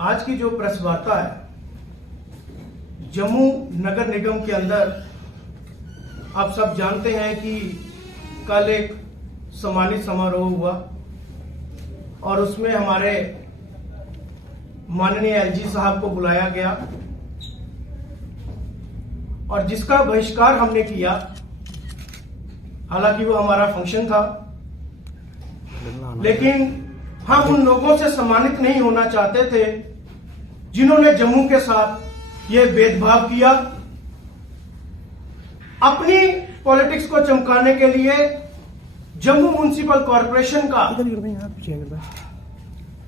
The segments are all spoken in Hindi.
आज की जो प्रेस वार्ता है, जम्मू नगर निगम के अंदर आप सब जानते हैं कि कल एक सम्मानित समारोह हुआ और उसमें हमारे माननीय एलजी साहब को बुलाया गया और जिसका बहिष्कार हमने किया। हालांकि वो हमारा फंक्शन था, लेकिन हम उन लोगों से सम्मानित नहीं होना चाहते थे जिन्होंने जम्मू के साथ ये भेदभाव किया। अपनी पॉलिटिक्स को चमकाने के लिए जम्मू म्युनिसिपल कॉरपोरेशन का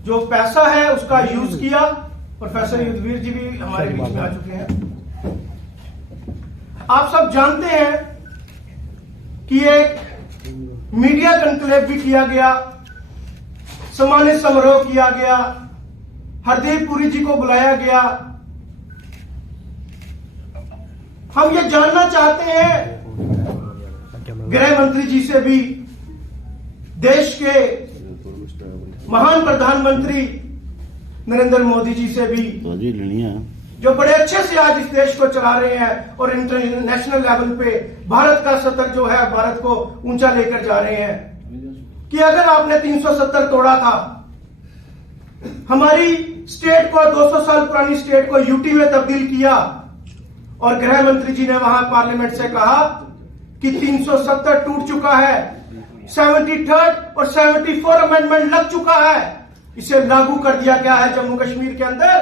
जो पैसा है उसका यूज किया। प्रोफेसर युद्धवीर जी भी हमारे बीच में आ चुके हैं। आप सब जानते हैं कि एक मीडिया कॉन्क्लेव भी किया गया, सम्मानित समारोह किया गया, हरदीप पुरी जी को बुलाया गया। हम ये जानना चाहते हैं गृह मंत्री जी से भी, देश के महान प्रधानमंत्री नरेंद्र मोदी जी से भी, जो बड़े अच्छे से आज इस देश को चला रहे हैं और इंटरनेशनल लेवल पे भारत का सतर जो है, भारत को ऊंचा लेकर जा रहे हैं, कि अगर आपने 370 तोड़ा था, हमारी स्टेट को 200 साल पुरानी स्टेट को यूटी में तब्दील किया और गृह मंत्री जी ने वहां पार्लियामेंट से कहा कि 370 टूट चुका है, 73rd और 74 अमेंडमेंट लग चुका है, इसे लागू कर दिया गया है जम्मू कश्मीर के अंदर।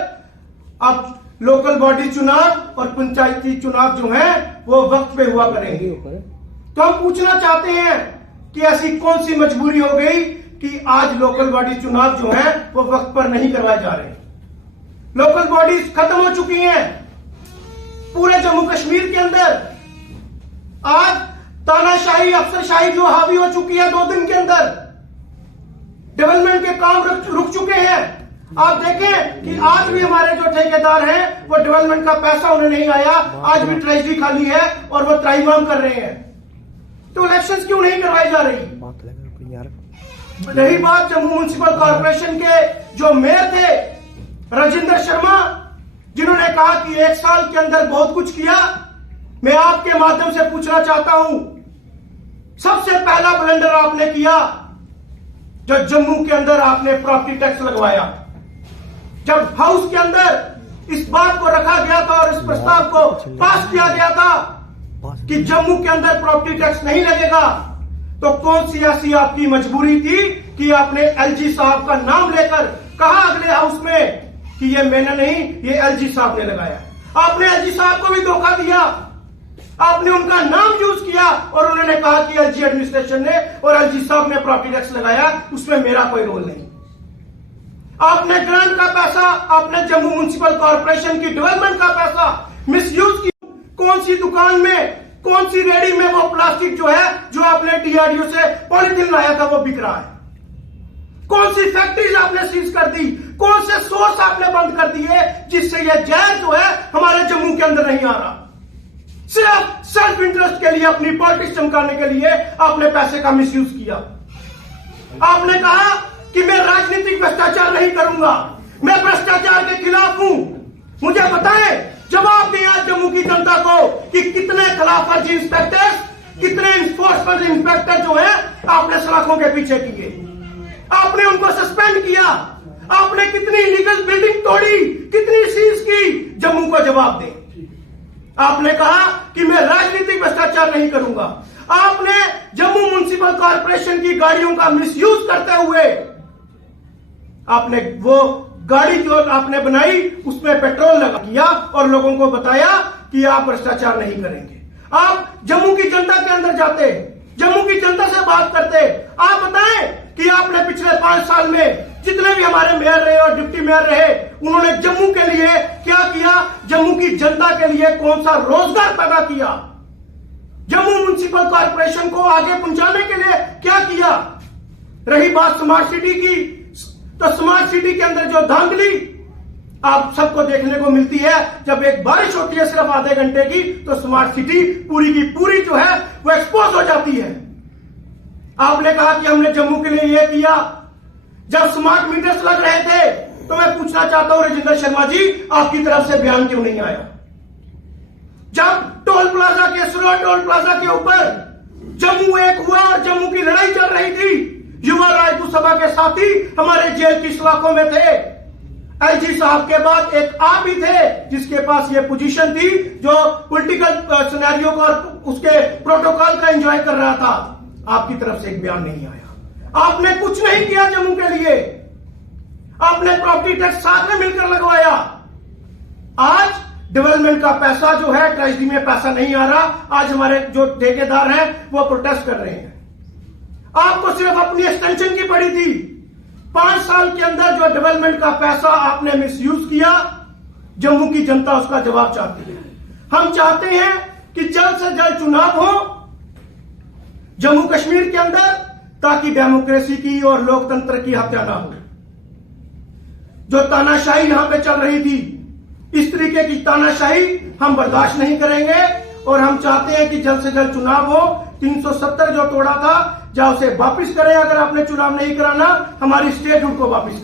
अब लोकल बॉडी चुनाव और पंचायती चुनाव जो है वो वक्त पे हुआ करेंगे। तो हम पूछना चाहते हैं कि ऐसी कौन सी मजबूरी हो गई कि आज लोकल बॉडी चुनाव जो है वो वक्त पर नहीं करवाए जा रहे। लोकल बॉडीज खत्म हो चुकी हैं पूरे जम्मू कश्मीर के अंदर। आज तानाशाही, अफसरशाही जो हावी हो चुकी है 2 दिन के अंदर, डेवलपमेंट के काम रुक चुके हैं। आप देखें कि आज भी हमारे जो ठेकेदार हैं वो डेवलपमेंट का पैसा उन्हें नहीं आया, आज भी ट्रेजरी खाली है और वो त्राहिमाम कर रहे हैं। तो इलेक्शंस क्यों नहीं करवाई जा रही? रही बात जम्मू म्युनिसिपल कॉरपोरेशन के जो मेयर थे राजेंद्र शर्मा, जिन्होंने कहा कि 1 साल के अंदर बहुत कुछ किया, मैं आपके माध्यम से पूछना चाहता हूं, सबसे पहला ब्लंडर आपने किया जब जम्मू के अंदर आपने प्रॉपर्टी टैक्स लगवाया। जब हाउस के अंदर इस बात को रखा गया था और इस प्रस्ताव को पास किया गया था कि जम्मू के अंदर प्रॉपर्टी टैक्स नहीं लगेगा, तो कौन सी ऐसी आपकी मजबूरी थी कि आपने एलजी साहब का नाम लेकर कहा अगले हाउस में कि ये मैंने नहीं, ये एलजी साहब ने लगाया। आपने एलजी साहब को भी धोखा दिया, आपने उनका नाम यूज किया और उन्होंने कहा कि एलजी एडमिनिस्ट्रेशन ने और एलजी साहब ने प्रॉपर्टी टैक्स लगाया, उसमें मेरा कोई रोल नहीं। आपने ग्रांट का पैसा, आपने जम्मू म्युनिसिपल कॉरपोरेशन की डेवलपमेंट का पैसा मिसयूज किया। कौन सी दुकान में, कौन सी रेडी में वो प्लास्टिक जो है, जो आपने डीआरडीओ से पॉलिथीन लाया था, वो बिक रहा है? कौन सी फैक्ट्रीज आपने सीज कर दी? कौन से सोर्स आपने बंद कर दिए जिससे ये जहर जो है हमारे जम्मू के अंदर नहीं आ रहा? सिर्फ सेल्फ इंटरेस्ट के लिए, अपनी पॉलिटिक्स चमकाने के लिए आपने पैसे का मिसयूज किया। आपने कहा कि मैं राजनीतिक भ्रष्टाचार नहीं करूंगा, मैं भ्रष्टाचार के खिलाफ हूं। मुझे बताएं, जवाब दें आज जम्मू की जनता को कि कितने खिलाफवर्जी इंस्पेक्टर्स, कितने इन्फोर्समेंट इंस्पेक्टर जो है आपने सलाखों के पीछे किए, आपने उनको सस्पेंड किया, आपने कितनी इलीगल बिल्डिंग तोड़ी, कितनी सीज की, जम्मू को जवाब दें। आपने कहा कि मैं राजनीतिक भ्रष्टाचार नहीं करूंगा। आपने जम्मू म्युनिसिपल कॉरपोरेशन की गाड़ियों का मिसयूज करते हुए आपने वो गाड़ी जो आपने बनाई उसमें पेट्रोल लगा दिया और लोगों को बताया कि आप भ्रष्टाचार नहीं करेंगे। आप जम्मू की जनता के अंदर जाते, जम्मू की जनता से बात करते, आप बताएं कि आपने पिछले 5 साल में जितने भी हमारे मेयर रहे और डिप्टी मेयर रहे, उन्होंने जम्मू के लिए क्या किया, जम्मू की जनता के लिए कौन सा रोजगार पैदा किया, जम्मू म्युनिसिपल कॉरपोरेशन को आगे पहुंचाने के लिए क्या किया। रही बात स्मार्ट सिटी की, तो स्मार्ट सिटी के अंदर जो धांधली आप सबको देखने को मिलती है, जब एक बारिश होती है सिर्फ आधे घंटे की, तो स्मार्ट सिटी पूरी की पूरी जो है वो एक्सपोज हो जाती है। आपने कहा कि हमने जम्मू के लिए ये किया, जब स्मार्ट मीटर्स लग रहे थे तो मैं पूछना चाहता हूं राजेंद्र शर्मा जी, आपकी तरफ से बयान क्यों नहीं आया? जब टोल प्लाजा के सुनो टोल प्लाजा के ऊपर जम्मू एक हुआ और जम्मू की लड़ाई चल रही थी, युवा राजदूत सभा के साथी हमारे जेल की सलाखों में थे। एलजी साहब के बाद एक आप ही थे जिसके पास ये पोजीशन थी, जो पॉलिटिकल सिनेरियो को और उसके प्रोटोकॉल का एंजॉय कर रहा था। आपकी तरफ से एक बयान नहीं आया। आपने कुछ नहीं किया जम्मू के लिए। आपने प्रॉपर्टी टैक्स साथ में मिलकर लगवाया। आज डेवलपमेंट का पैसा जो है ट्रेजरी में पैसा नहीं आ रहा। आज हमारे जो ठेकेदार हैं वो प्रोटेस्ट कर रहे हैं। आपको सिर्फ अपनी एक्सटेंशन की पड़ी थी। 5 साल के अंदर जो डेवलपमेंट का पैसा आपने मिसयूज किया, जम्मू की जनता उसका जवाब चाहती है। हम चाहते हैं कि जल्द से जल्द चुनाव हो जम्मू कश्मीर के अंदर, ताकि डेमोक्रेसी की और लोकतंत्र की हत्या ना हो। जो तानाशाही यहां पे चल रही थी, इस तरीके की तानाशाही हम बर्दाश्त नहीं करेंगे और हम चाहते हैं कि जल्द से जल्द चुनाव हो। 370 जो तोड़ा था, या उसे वापिस करें। अगर आपने चुनाव नहीं कराना, हमारी स्टेट उनको वापिस करें।